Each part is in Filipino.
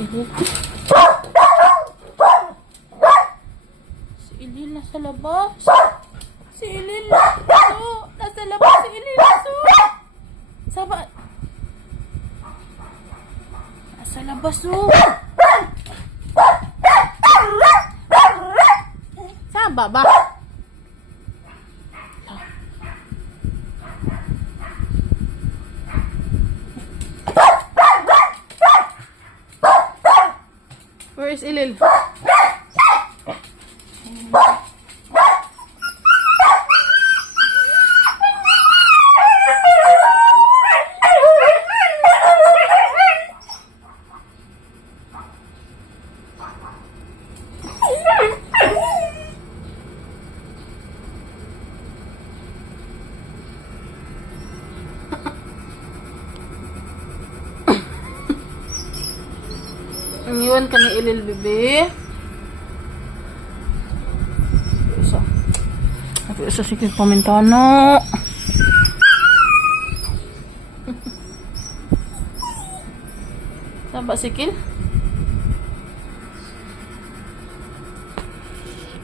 Si Ilil nasa labas. Si Ilil nasa labas. Si Ilil Saba. Nasa labas Saba ba? Where is Ilil? Iniwan ka ni Ilil, bebe. Isa sikit pamintana. Saan ba sikil?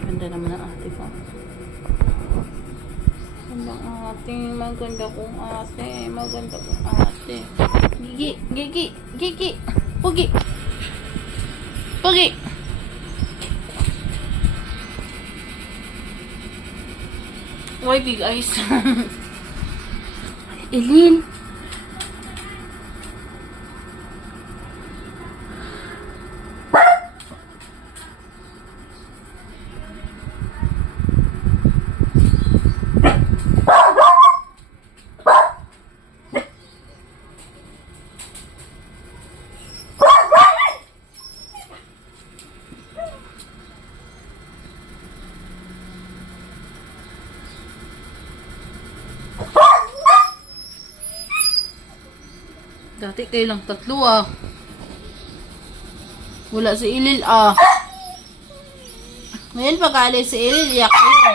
Ganda naman ang ate ko. Maganda kong ate. Gigi. Pugi. Why big eyes? Ilil. Dati kayo lang tatlo Wala si Ilil Ngayon pag-alis si Ilil, iyak kayo.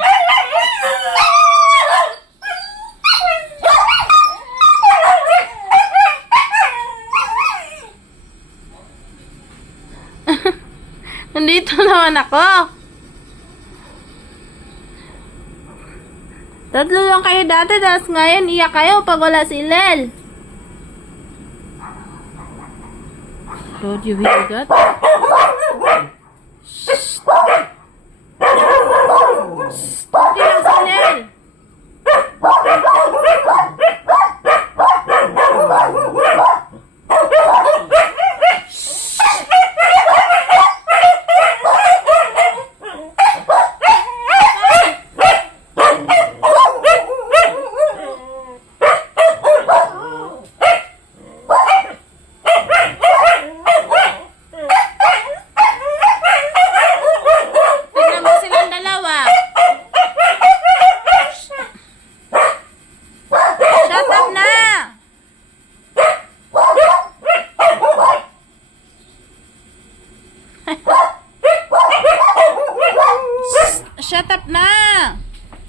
Nandito naman ako. Tatlo lang kayo dati, tapos ngayon iyak kayo pag wala si Ilil. Did you hear that? Shh! Pati ang Ilil! Shut up na!